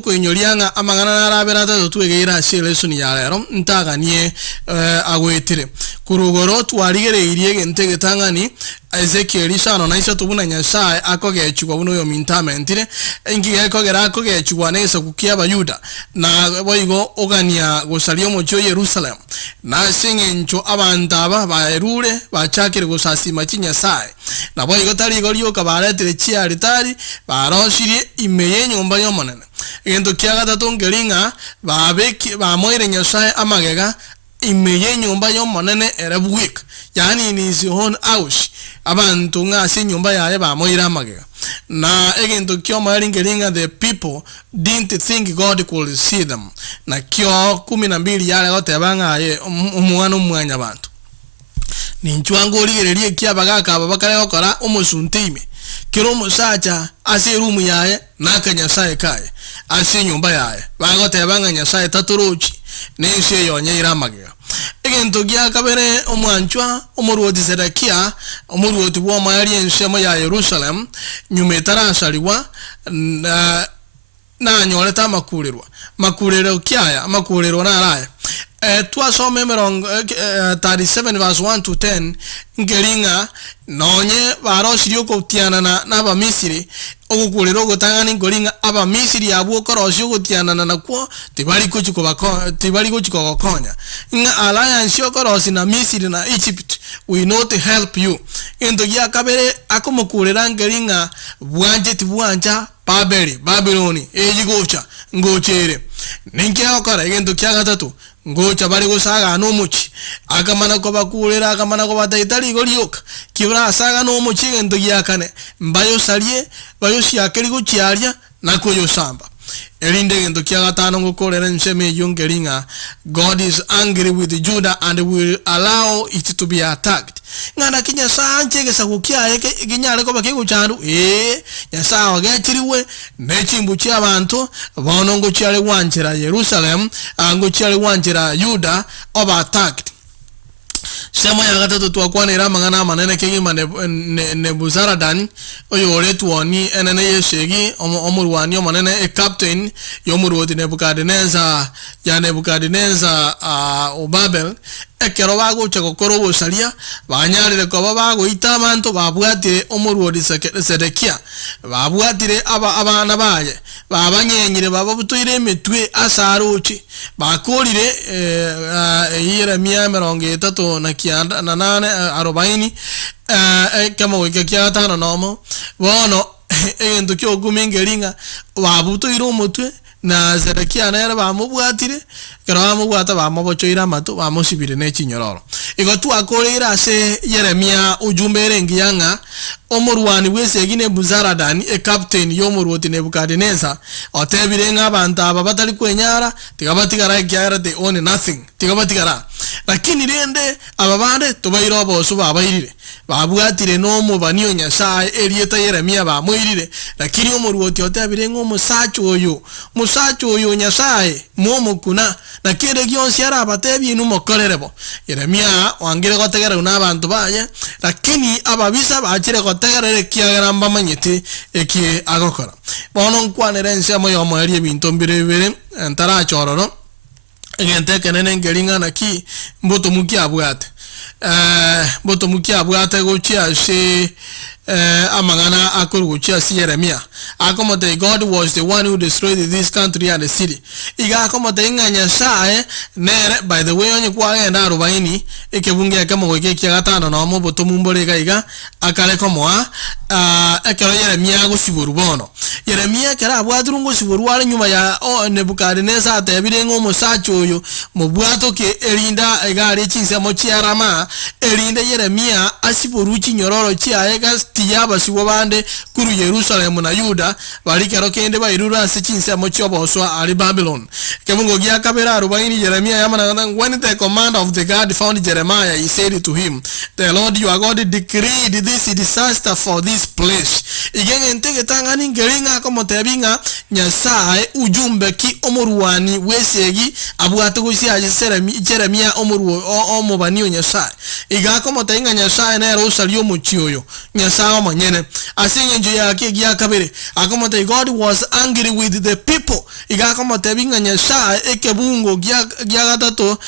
Kuinyolianga amangana narabera ta tuwegeira shele suni yarero ntaganie agwetire kurugoro twarigere iriye gentege tangani Ezekiel shano na isa tubuna Nyasaye akogechugwa buno yo mintamentire ingi akogera akogechugwa nesa kukia bayuda na boigo ogania gosalio mocho Jerusalem na singe ncho abantaba baerure bachakire gosasima Nyasaye na boigo tali golio kabaretire chiaritari baroshirie imeye nyumba yomonene egento kia gatatu ngelinga babeki bamoire Nyasaye amagega imeye nyumba yomonene erebuik yani in his own house abantu ngasi nyumba yaye bamoire amagega na egento kio maringelinga the people didn't think God could see them na kio 12 yale gotebanga ye umwana umwanya abantu ninchwango oligererie kia bagaka babakale okora umusuntime kiro musacha ase rumu yaye nakanyasaye kaye ase nyumba yaye bagotebanga Nyasaye taturuchi nese yonye iramagega egento gya kabere omwanchwa omuruoti Zedekia omuruoti bwo mayari ensemo ya Jerusalem nyume tarashaliwa na nyoreta makurero kyaya makurero na raya twasome merong 37 verse 1 to 10 ngelinga nonye baroshirio kotiana na ba Misiri okukulero gotangani ngolinga aba Misiri abo korosio kotiana na kwa tibali kuchiko konya nga alliance yokorosi na Misiri na Egypt we know to help you endo ya kabere akomukulera ngelinga bwanja Babyloni ejigocha ngochere ninke akora egento kya gatatu ngocha bari gosaga no muchi akamana ko bakulera akamana ko bataitali golioka kibra saga no muchi egento kya kane mbayo salie bayo siakeli gochiaria nako yo samba elinde egento kya gatano ngokolera nseme yongelinga God is angry with Judah and will allow it to be attacked ngana kinya sanje gesa kukia yeke ginyale ko bakigo chandu Nyasaye agachiriwe nechimbu kya abantu bonongo kyale wanjira Jerusalem ango kyale wanjira Judah oba attacked sema ya gatatu twakwanira mangana manene kingi Nebuzaradan oyo oletu oni enene yeshegi omurwani manene captain yomuruoti Nebukadnezar Babel ekero bago chekokoro bosalia banyarire ko bago itamanto babwatire omuruoti Zedekia babwatire abana baye babanyenyire bababutoire emitwe asaruchi bakolire Yeremia 30 na kianda na 8:40 kama weke kia tano nomo bono egento kyo gumengelinga babutoire omutwe na Zedekia nere bamubwatire kero bamubwata bamubochoira matu bamusibire n'ekinyororo igotu akolera ase Yeremia ujumbere ngiyanga omurwani wese Nebuzaradan captain yomuruoti Nebukadnezar otebire ng'abantu aba batali kwenyara tigabatigara kyara they own nothing tigabatigara lakini rende ababande tobairo bosu babairire babwatire no mubaniyo Nyasaye elieta Yeremia bamwirire lakini omuruoti otebire ng'omusacho oyo Nyasaye momukuna na kire gyonsi arabatebi numokorerebo Yeremia wangire gotegera n'abantu baye lakini ababisa bachire gotegera kiagaramba manyete eki agokora bono nkwanere nsemo yo mweri ebintu mbiribere ntarachororo egente kenene ngelinga naki mboto mukia abwate gochia se amangana akorugochia si Yeremia akomote God was the one who destroyed this country and the city iga akomote Nyasaye nere by the way onye kwa enda 40 ekebunge kama weke kia gatano no mo botomumborega iga akale komoa ekero Yeremia gusiburu bono Yeremia kera abwadurungo siburu wale nyuma ya Nebukadnezar atebire ng'omusacho oyo mubwato ke elinda egari chinse mo chiarama elinda Yeremia asiburu chinyororo chiaega tiyaba siwo bande kuru Jerusalem na Yuda bali kero kende bairura sichinse mo choboswa ali Babylon kemungo gya kabera 40 Yeremia yamana when the command of the God found Jeremiah he said to him the Lord your God decreed this disaster for this place igenge ntege tangani ngelinga komo tebinga Nyasaye ujumbe ki omuruwani wesegi abwate gusia Jeremia omubaniyo Nyasaye iga komo tenga Nyasaye na Yerusalemu chioyo Nyasaye sao manyene asinge njo yake gya kabere akomote God was angry with the people iga komote binga nyasha ekebungo gya gatato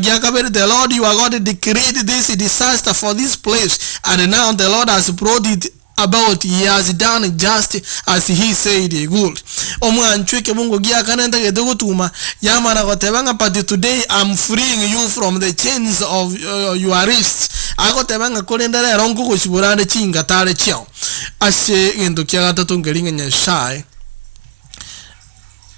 gya kabere the Lord you are going to decree this disaster for this place and now the Lord has brought it about. He has done just as he said he would. Omwanchweke mungu gia kanenda gedugutuma yamana gotebanga but today I'm freeing you from the chains of your wrists. Agotebanga kolendera rongo kusiburane chinga tare chiao. Ase ngendo kia gatatu ngelinga nyashai.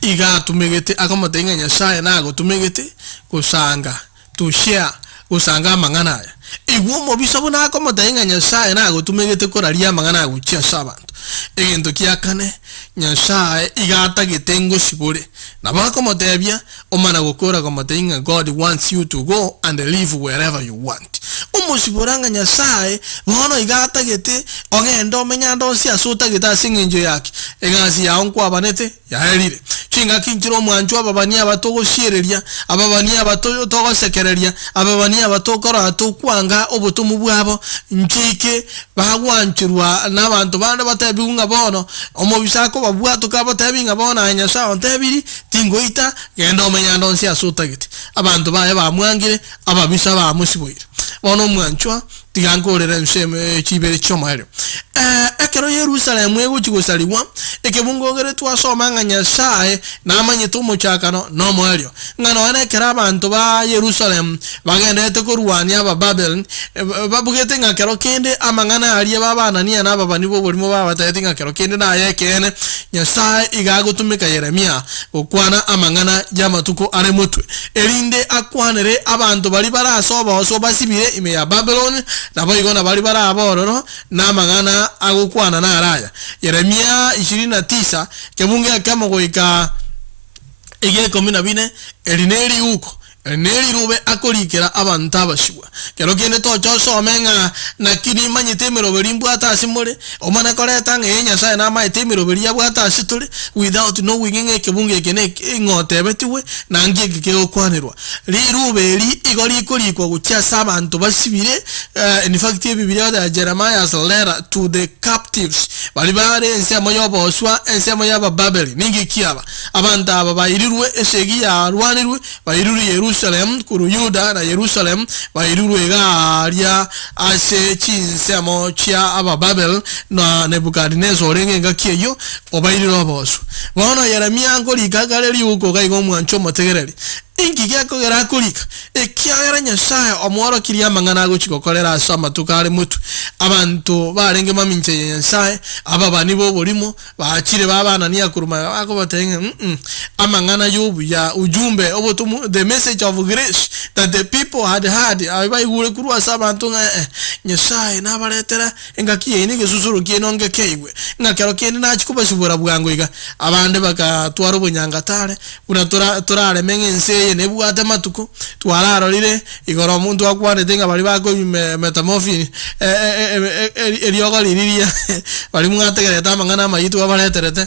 Iga tumegete akomote nga nyashai nago tumegete kusanga to share kusanga mangana ya. Igumo bisabu na akomote nga nyashai nago tumegete koraria mangana guchia sabantu. Ngendo kia kane nyashai igata gitengo sibure. Nabakomote bia omana gukora komote nga God wants you to go and live wherever you want. Umusiburanga nyasai bono igata gete ogendo menyando si asuta gita singinjo yake egasi ya onko abanete ya elire chinga kinjiro mwanju ababania abatogo shiereria ababania abatoyo togo sekereria ababania abatokora atokwanga obutumu bwabo njike bagwanchirwa nabantu bande batebinga bono omobisako babwato kabatebinga bono anyasa ontebiri tingoita gendo menyando si asuta gite abantu bae bamwangire ababisa bamusibuire bono mwanchwa tigankorera nseme chibere chomaero ekero Yerusalemu eguchigusaliwa ekebungogere twasoma nga Nyasaye namanyito muchakano no mwerio ngano anekera abantu ba Yerusalemu bagendete kurwania aba Babylon babugete nga kero kende amangana aliye babana niya nababani bo bolimo babatete nga kero kende na yekene Nyasaye igagutumika Yeremia okwana amangana y'amatuko ale mutwe erinde akwanere abantu bali barasoba osoba sibire ime ya Babylon nabo igona bali barabororo namangana agukwana na araya. Yeremia 29 kebunge akamo goika ege 14 elineri uko neri rube akolikera abantu abashibwa kero kende tocho somenga na kini manyitemero berimbu atasimure omana koreta nge Nyasaye na maitemero beria bwata asitule without knowing ngeke bunge kene ngotebetiwe na ngeke okwanirwa rube ri igori kolikwa gucha sabantu basibire. In fact Biblia ya Jeremiah's letter to the captives bali bare ensemo yoboswa ensemo yaba Babeli ningi kiaba abantu aba bayirirwe esegi ya rwanirwe bayirirwe Jerusalem kuru Yuda na Jerusalem bayirirwe garia ase chinsemo chia aba Babel na Nebukadnezar ngenga kiyo obayiriro boso bono Yeremia ngoli kagareri uko gaigo mwancho motegereri ingi gako gara kulika ekiagera Nyasaye omworo kiria mangana guchikokorera asama tukare mutu abantu barenge maminche Nyasaye aba bani bo bolimo baachire babana niya kuruma ako batenge amangana yobu ya ujumbe obotumu the message of grace that the people had abai gure kurwa sabantu nga Nyasaye nabaretera engakiye ni gesusuru kienonge keigwe ngakero kende nachikuba shubura bwango iga abande bakatwara obunyangatare buna turare mengense nebwate matuko twararorire igoro muntu akware tenga bali bako metamorphin erioga liriria bali mwategereta mangana mayitu abareterete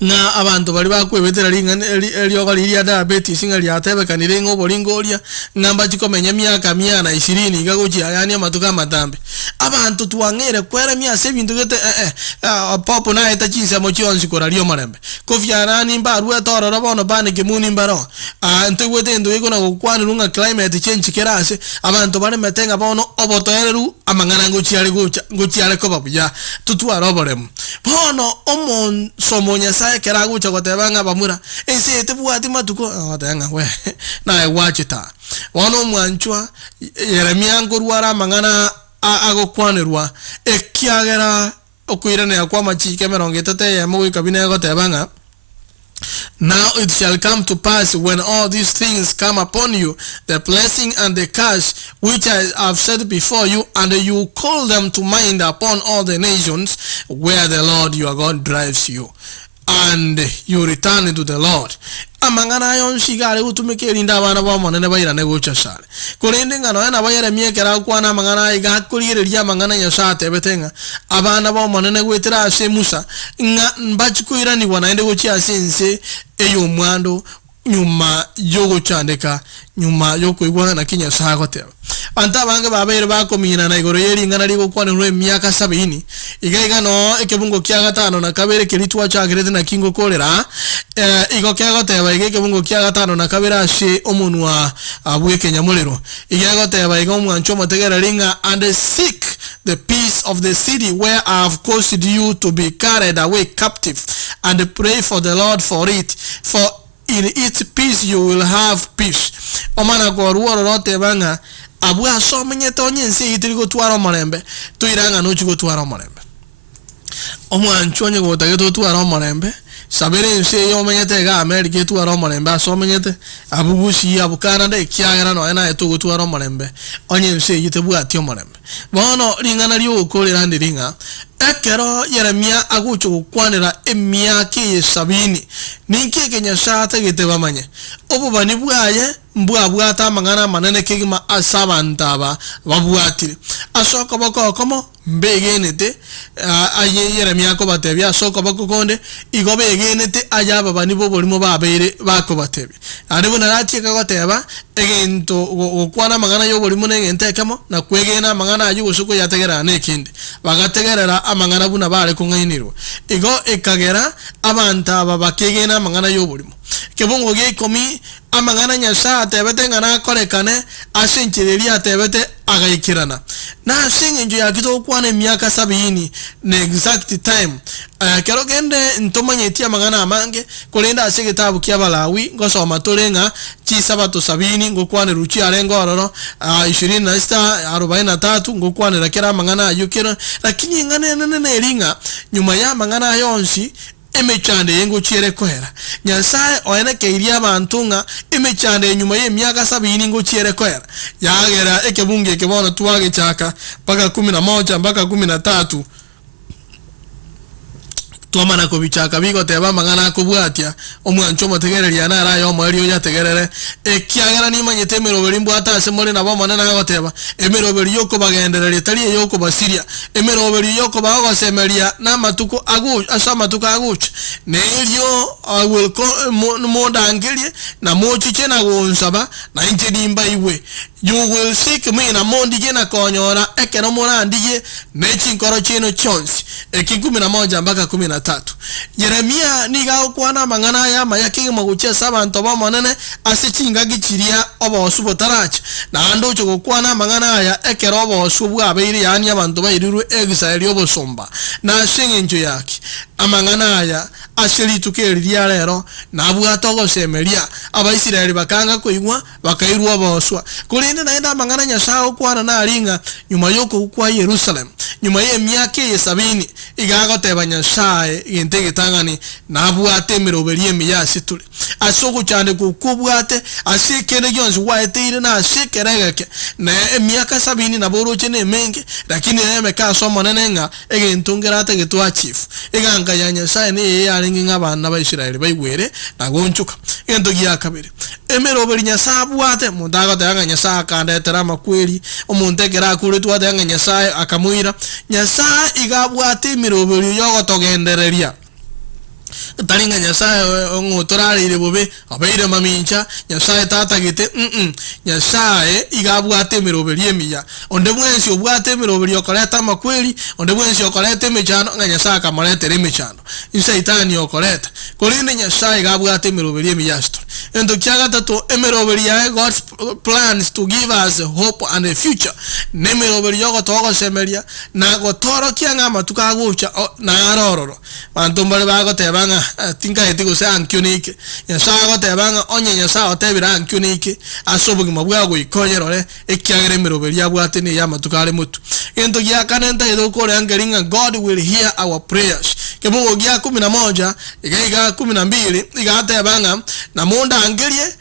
na abantu bali bakwebetera linga erioga liria diabetes ngali atebekanire ngobolingoria ngamba chikomenya myaka 120 igagochi ayani amatuka matambe abantu tuangere kwera myase bintu gete popo na eta chinse mochionzi korario marembe kofiarani mbaru etororo bono bane kimuni mbaro ntwete ndo igona gukwana runga climate change kerase abantu bale metenga bono obotoereru amangana ngochiale ko babuya tutwara boremu bono omon somo Nyasaye keragucha gotebanga bamura ense tebuati matuko otanga we na ewachita wono mwanchwa Yeremia ngorwara mangana agokwanirwa ekiagera okwirane akwa machike merongete ya mugi kabine gotebanga. Now it shall come to pass when all these things come upon you, the blessing and the curse which I have said before you, and you call them to mind upon all the nations where the Lord your God drives you, and you return to the Lord. Amangana yonshi gare utumike linda bana ba monene bayira ne gocha sale kurinde ngano na bayere miekera kwana amangana iga kulire amangana yasate betenga abana ba monene gwetera ase Musa nga mbachikuira ni wanaende gochi asense eyo mwando nyuma yogo chandeka nyuma yoko igwa na kinya sago te anta bange babere bako mina na igoro yeri ngana ligo kwa nwe miaka 70 igaiga no ekebungo kya gatano na kabere kilitwa cha grede na kingo kolera igo kya goteba ikebungo kya gatano na kabera she omunwa abwe Kenya mulero igaiga goteba igo mwancho motegera linga and seek the peace of the city where I have caused you to be carried away captive and pray for the Lord for it, for in its peace you will have peace. Omana kwa ruoro rote banga abu asome nyetonye nsi itiligo tuwaro marembe tuiranga no chigo tuwaro marembe omwanchonye go tageto tuwaro marembe sabere nsi yo menyete ga America tuwaro marembe asome nyete abugushi abu Canada ikiagera no ena etugo tuwaro marembe onye nsi yitebu atio marembe bono ringana lyo kolera ndiringa ekero Yeremia agucho kwanira emyaka 70 ninki Kenya shata gitebamanye obubani bwaye mbwabwata mangana manene kigima asabantaba babwatire asoko bako komo mbegenete aye Yeremia ko batebya asoko bako konde igo begenete ayaba bani bo bolimo babere bako batebya aribo narati kagoteba egento okwana mangana yo bolimo negente kamo na kwegena mangana ayu gusuko yategera nekindi bagategerera amangana buna bare kungainirwa igo ekagera abanta babakegena mangana yo bolimo kebongo ge komi amangana nyasa atebete ngana korekane asinchireria atebete agaikirana na asingenjo yakito kwane miaka 70 na exact time kero gende ntomanyetia mangana amange kolenda asigitabu kya Balawi ngosoma tolenga chisabato 70 ngokwane ruchi arengo ororo 26 ngokwane rakera mangana ayukira lakini ngane nene ringa nyuma ya mangana yonsi emechande yengo chiere kwera nyasaye oene keiria bantunga emechande nyuma ye miaka 70 ngo chiere kwera yagera ekebunge kebona tuwage chaka mpaka 11 mpaka 13 tuamana ko bichaka bigo teba mangana ko bwatia omwancho motegereria na ara yo mweri oya tegerere ekiagera ni manyete meroberi mbwata ase more na bomana na goteba emeroberi yoko bagenderere tari yoko basiria emeroberi yoko bago semeria na matuko agu asa matuko agu nelio will mondangelie na mochiche na gonsaba na injedimba iwe you will seek me na mondige na konyora ekero morandige nechi nkoro chino chonsi eki11 mpaka 13 Yeremia niga okwana mangana ya mayake maguche sabanto bamonene asichinga gichiria obosubo taracha na ando cyo okwana mangana ya ekero obosubo abeire yani abantu bayiriru exile obosomba na shingenjo yake amangana ya ashiri tukeriria rero na bwatogo semeria abaisiraeli bakanga kuigwa bakairwa boswa kulinde naenda mangana nyashao kwana na aringa nyuma yoko kwa Yerusalem nyuma ye miaka 70 igagoteba nyasaye gentegetangani na bwate miroberi emiya situle asoko cyane kukubwate asikene gyonzi waeteire na asikeregeke na miaka 70 na boroche ne menge lakini eme ka somo nenenga egentungerate getwa chief iganga ya nyasaye ne yaringi ngabana ba Israeli baigwere na gonchuka gento giya kabiri emeroberi nyasabu wate mundaga tanga nyasaye kanda terama kweli omuntegera kure twate anga nyasaye akamuira nyasaye igabwate miroberi yogo togendereria taringa nyasaye ngotorarire bobe abaire mamincha nyasaye tata gite nyasaye igabwate miroberi emiya onde mwensi obwate miroberi okoreta makweli onde mwensi okoreta emechano nga nyasaye kamareta emechano insaitani okoreta kolinde nyasaye igabwate miroberi emiya story endo kyagatato emiroberi ya God's plans to give us hope and a future nemiroberi yogo togo semeria na gotoro kyanga matuka gucha na arororo bantu mbale bago tebanga tinga etigo se ankyonike nyasaye gotebanga onye nyasaye otebira ankyonike asobugi mabwago ikonyerore ekyagere miroberi yabwate ne yamatukale mutu ento gya kanenta edo kore angeringa God will hear our prayers kebo gya 11 igaiga 12 igatebanga na monda angelie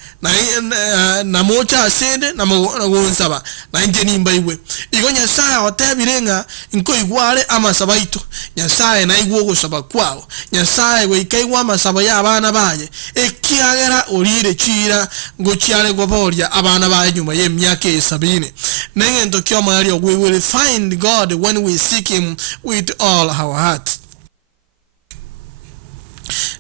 na mocha asende na monsaba na injenimba iwe igo nyasaye otebirenga inko igware amasabaito nyasaye na igwo gusaba kwao nyasaye we ikaigwa amasaba ya abana baye ekiagera orire chira ngo cyare goboria abana baye nyuma ye myaka 70 nengento kyo mari we will find God when we seek him with all our heart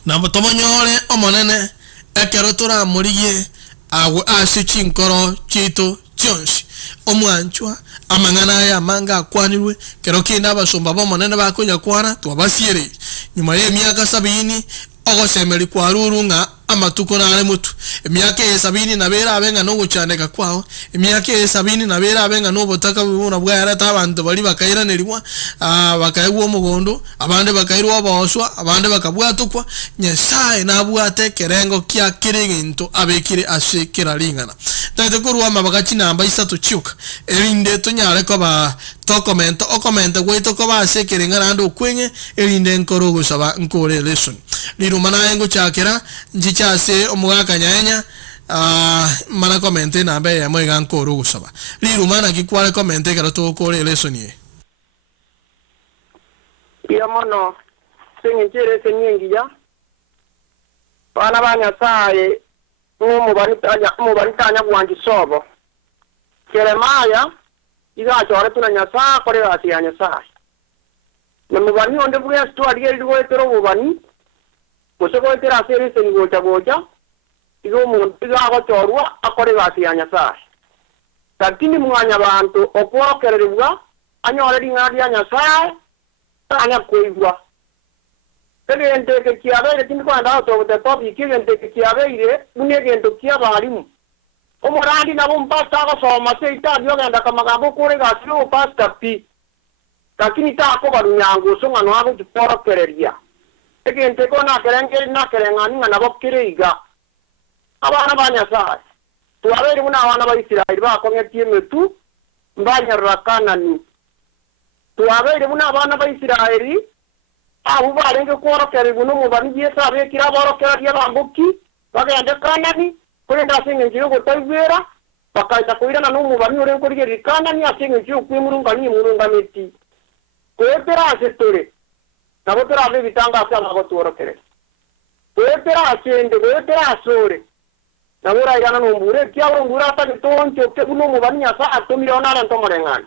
na tomonyore omonene ekero turamurigie awe ase chinkoro chito chionsi omwanchwa amang'ana aya amanga akwanirwe kero kinde abasumba bomonene bakonya kwana twabasiere nyuma ya emiaka 70 ogosemeri kwaruru ng'a amatuko nare mutu emiaka 70 nabera abenga no guchandeka kwao emiaka 70 nabera abenga no botaka buna bwara tabantu bali bakairanirwa bakaigwa omugondo abande bakairwa aboswa abande bakabwatukwa nyasaye nabwate kerengo kya kiriginto abekire ase kiraringana tete kurwa mabagachi namba 3 chiuka erinde tunyare ko ba tokomento okomento gweito ko base kiringana ndo kwenye erinde nkoro gusaba nkore lesson lirumana engo chakera njichase omugaka nyanya mana komente na be ya mwega nkoro gusaba lirumana kikwale komente kero to kore lesson ye ya mono singichere senyingi ya bana banya sae mu baritanya kwanji sobo Jeremaya iga chore tunanya saa kore asianya saa na mubani onde bwa story eri goetero mubani Kosoko itera seri seni gocha igo mu iga go chorwa akore asianya saa lakini mwanya bantu okwokererwa anyore ringadi anya saa anya kuigwa Tegente ke kiabere tindi kwanda to the topic kigente ke kiabere unegento kiabarimu Omorandi nabo mpasta ko soma se itadio ganda kamagambo kore gasiro pasta pi lakini ta ko barunyango so ngano ago diporo kereria egente ko na kerengani ngana bokireiga abana banya sa tu abere una abana ba Israeli ba ko ngetie metu mbanya rakanani tu abere una abana ba Israeli abu barenge ko kerego no mubani yesa be kiraboro kereria bambuki bagende kanani Kwenda singe njiro gotayira bakaita kuira na numu bani ore kuri rikana ni asinge njiro kwimurunga ni murunga meti kwetera asitore nabotera ave bitanga asa bagotorokere kwetera asende kwetera asore nabora yana numbure kyabo ngura ta toncho ke buno mu bani asa atomira onara ntomorengani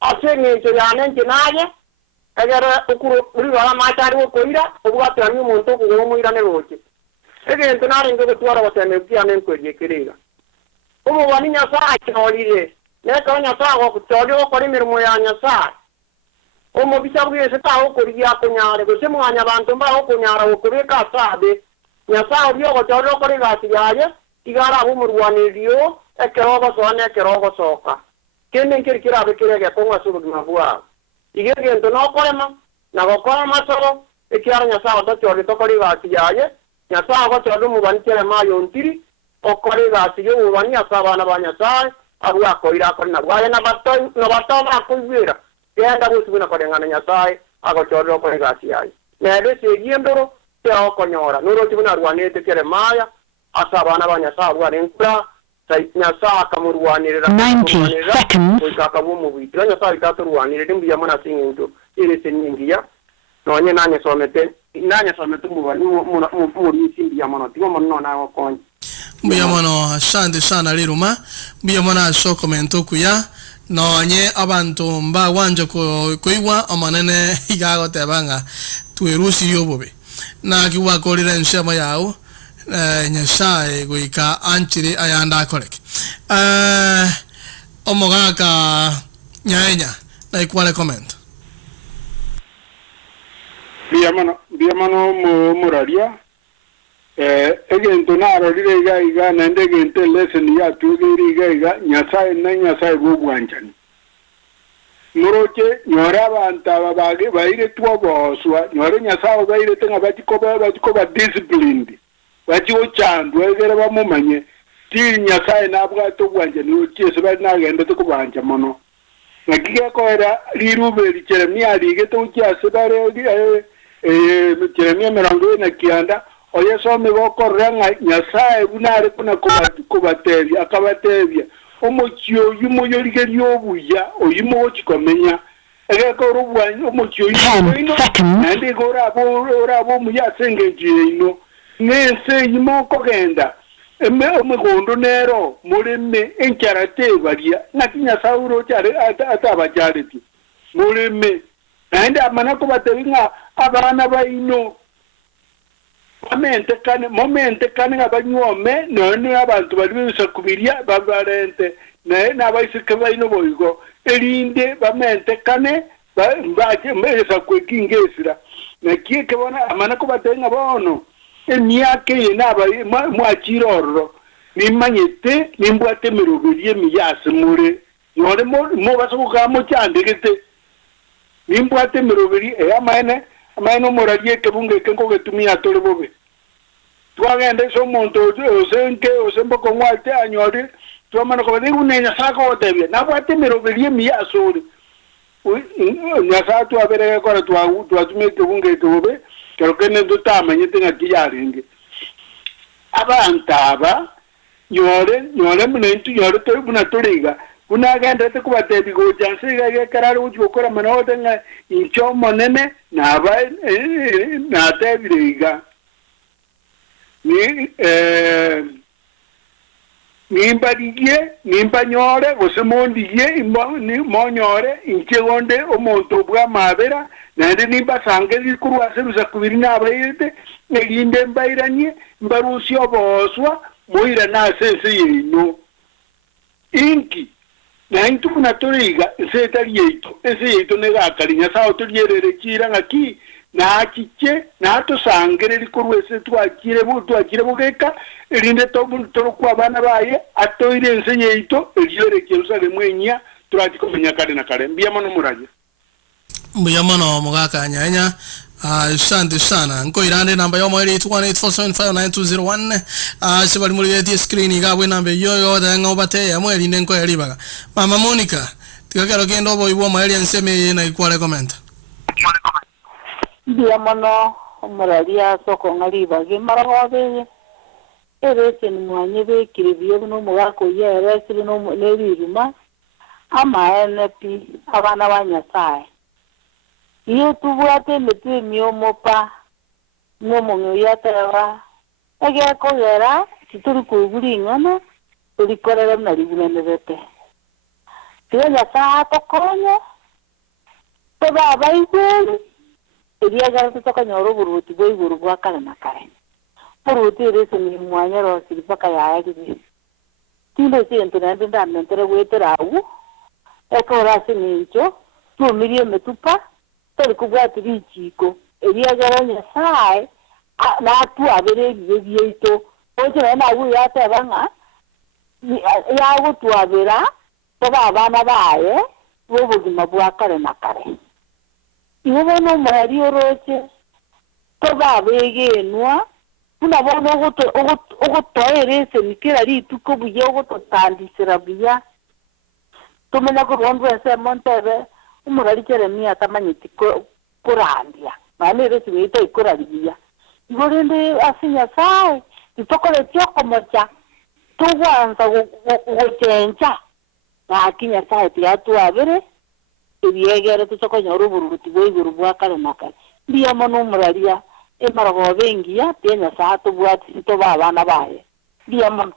asinge njiro yanenje naye agara ukuru uri wala matari wo koira obwatira ni umuntu kugo muira ne roche Egento narengo gutwara batene byane nkweje kirira Umu bani nyasa akinolire neka nyasa go kutolyo kuri mirimo ya nyasa Umu bisabwiye setaho kuri yakunyare gose mwanya bantu mbaho kunyara ukubeka sabe nyasa obyo gutolyo kuri gati yaye igara umurwaniriyo ekerogo sone ekerogo soka kende nkirikira bekirege kongwa suru mabwa igegento no korema na gokora masoro ekiara nyasa ototyo litokori gati yaye Nyasa ko chodo mu bani Jeremaya ontiri okore gasiyo mu bani asabana banyasa abu akoira ko na bwa na bato ba kuwira yenda busubina ko dengana nyasa ako chodo ko gasiyo nebe se giendoro te okonyora nuro tibuna rwanete Jeremaya asabana banyasa abu arenkura sai nyasa akamurwanirira 90 seconds ko mu bitira nyasa itaturwanirira mbiya mona singinto ire senyingiya nonye nanye somete Mbuya mono asante sana liruma mbuya mono so komento kuya nonye abantu mba wanje kuigwa omanene igago tebanga tuerusi yobobe na kiwa kolira nsema yao nyasaye goika anchiri ayanda korek omogaka nyaenya na ikwale comment Biamano muraria egento naro iga nende gente lesson ya tugiri iga nyasai gugwanchani muroche nyora banta babage baire twoboswa nyore nyasao baire tenga batiko ba disciplined batiko chandu egere bamumanye ti nyasai nabwa tugwanchani uchese bari nagende tukubanja mono nakike koera lirube Jeremia ligete uchase bare Jeremia merango na kianda oyeso meboko renga nyasaye bunare kuna kubatebya akabatebya omochio yumo yorige lyobuya oyimo chikomenya egeko rubwanyi omochio yumo nandi gora abo muyasenge ino nese yimo kogenda omugondo nero mulime enkyarate baria nakinya sauro cyare atabajareti mulime nandi amana kubatebinga abana baino momente kane ngabanyuome none abantu bali bisakubiria babarente na baisike baino boigo erinde bamente kane baje mbesa kwekingesira na kieke bona amana ko batenga bono emyake yenaba mwachiroro nimanyete nimbwate mirubirie miyase mure yore mo basoka mo chandegete nimbwate mirubirie amaene morarie kebunge kenko getumia tole bobe twagende so monto osenke osembo konwate anyori twamana ko digu nenya sako otebye nabwate mirubirie miyasuri nyasa tu abere ko tu atume kebunge tobe kero kene dutama nyete ngakiyaringe abantaba yore munentu yore to buna toriga kuna genda te kubate bigo janse ga kararo ujo kora manote nga incho monene na ba na te biga nimba nyore bosemondiye ni monyore inchegonde omonto bwa mabera nande nimba sange dikurwa serusa kubirina abayete neginde mbairanye mbarusyo boswa moira na sense yino inki na intu kuna toriga ese yeito nega kalinya sao toriere kira ngaki na kiche na to sangere likurwe se twakire bugeka erinde to kwa bana baye atoire ensenye yeito eliore kirusa mwenya turakikomenya kale na kale mbia mano muraje mbia mano mugaka nyanya asante sana nko irande namba yo moiri 2847592001 sibali muri yeti screen igabwe namba yo dango bate ya mweri nenko yalibaga mama Monica tikakero kendo bo ibo mweri nseme na ikwale comment mbia mano muraria soko ngalibaga marababe erese ni mwanye bekire biyo no mugako yerese no nebiruma ama NP abana banyasaye iyo tubwate mete miomopa ngomongo yatawa ege kogera kituri kuguringana turikorera na ligunenebete tiya saa tokonya toba baiguru tiya gara toka nyoro buruti boiguru bwa kala na kare buruti rese ni mwanya ro silipaka ya gibi tinde siento na ndanda mentere weterawu ekora sinincho tumirie metupa tari kubwati bichiko eriagaranya sai na tu abere byeito oje na wu yate banga ya wu tu abera toba abana baye bobugima bwakare nakare iwe no mari oroche toba abegenwa kuna bono ogotoerese nikira rituko buye ogototandisira buya tumenya ko rondwe se montebe umurari Jeremia tamanyiti kurandia mane rese wita ikurariya igorende asinya sai itokole cyoko mocha tuwanza gucenja na kinya sai tiatu abere ibiegere tutoko nyoruburu tibwiguru bwakare nakare ndiya mono umuraria emarago bengiya tenya saa tubwati sitoba abana baye ndiya mono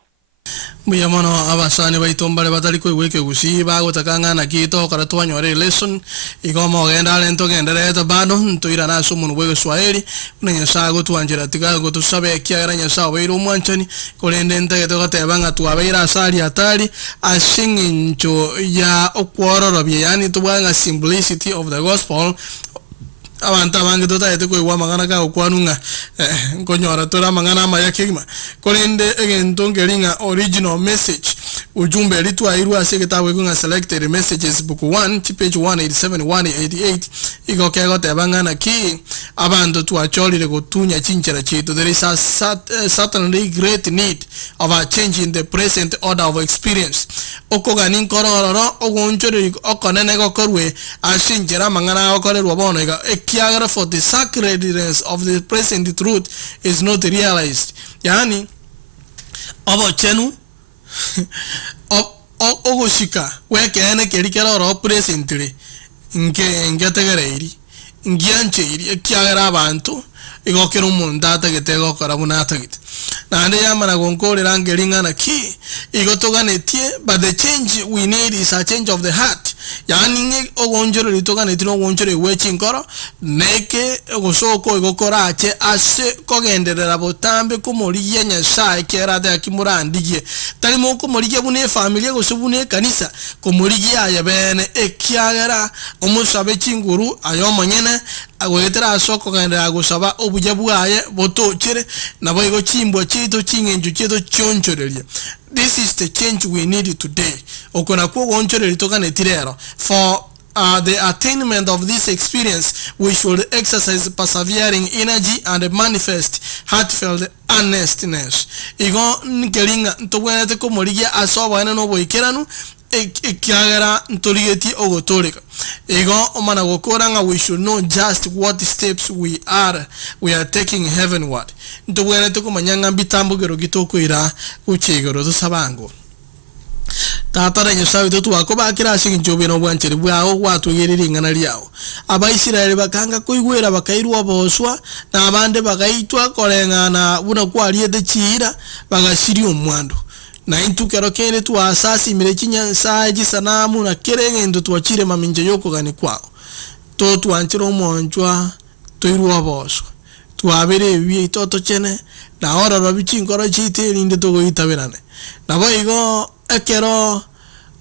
muya mono abasani baitombale batali ko weke gusi bago takangana kito kara twanyore lesson igomo genda lento gendereta bado ntoira na sumu wege Swahili unanya sago twanjira tigago tusabe kiara nya sawo iro mwanchani kolende nte to tebanga tuabeira asali atali asingincho ya okwororo bye yani tubanga simplicity of the gospel abanta bange tota ete ko iwa magana ka okwanunga nkonyora tora mangana maya kigima kolende egento ngelinga original message ujumbe litwa irwa seketawe kunga selected messages book 1 page 187 188 igokego tebangana ki abantu twacholire gutunya chinchera chito. There is a certainly great need of a change in the present order of experience okogani nkororo ogunchori okonene gokorwe ashinjera mangana okorerwa bono kiagara for the sacredness of the present truth is not realized. Yani obo chenu ogoshika wekene kerikera ro presently ngetegereiri ngiancheiri kiagara abantu igokera umuntu atagete gokora bunatagite nande yamana gonkorera ngeringana ki igotoganetie, but the change we need is a change of the heart. Yani nge ogonjoro litoganetino ogonjoro ewechi nkoro neke ogosoko igokora ache ase kogenderera botambe komorigia Nyasaye kerade akimurandigie tari mo komorigia bune familia gosubune kanisa komorigia ayabene ekiagera omusabe chinguru ayomonyene agwetera asoko gendera gosaba obuja bwaye botochere nabo igo chimbwa chito chingenju chito chonchoreria. This is the change we need today. Okona ko gonchore litoganetirero for the attainment of this experience, we should exercise persevering energy and manifest heartfelt earnestness. Igo nkelinga ntobwenete ko morigia asoba ene no boikeranu ekiagera ntoligeti ogotoleka. Igo omana gokoranga we should know just what steps we are taking heavenward. Ntobwenete ko manyanga bitambugero gitoko ira uchigoro tusabango. Tatara Nyasaye tutu wako bakira sinjobe no bwanchere bwaho watugirira na liao. Abaisiraeli bakanga kuigwera bakairwa boswa na abande bagaitwa korengana buna kwaliete chira bagashiri omwando. Na intu kero kene tu asasi mirechinya saji sanamu na kerenge ndo tuachire maminje yoko gani kwao. To tuanchiro monjwa tuirwa boswa. Tuabere wi toto chene na ora babichi nkoro chite inde togo itaberane. Na boigo ekero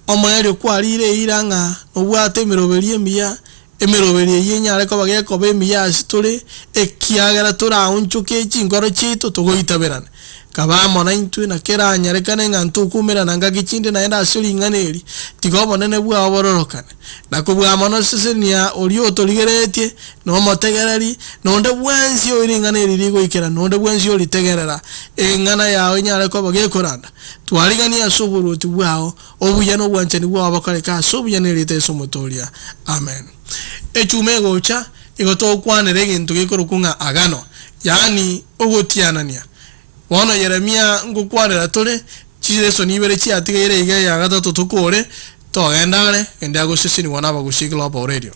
omoyerio kwarire iranga obwate emiroberi emiya emiroberi yenyare ko bageko bemiya asitore ekiagera turaunchuke chingoro chito togoitaberane kabamo na intu na kera nyarekane ngantu kumera nanga gichinde naenda asuri nganeri tigobo nene bwa bororokane na kubwa mono sesenia orio toligeretie no motegereri nonde bwensi ori nganeri ligo ikera nonde bwensi ori tegerera engana yawe nyare ko bagekoranda twarigani asuburu tubwao obuya no bwanchani bwa bakareka sobuya nerite somotoria amen. Echume gocha igoto kwanere gintu gikurukunga agano yani ogotianania wono Yeremia ngukwanera tole chireso nibere chi atigere ige ya gatatu tukore to endare ende agosisi ni wana bagushikla pa radio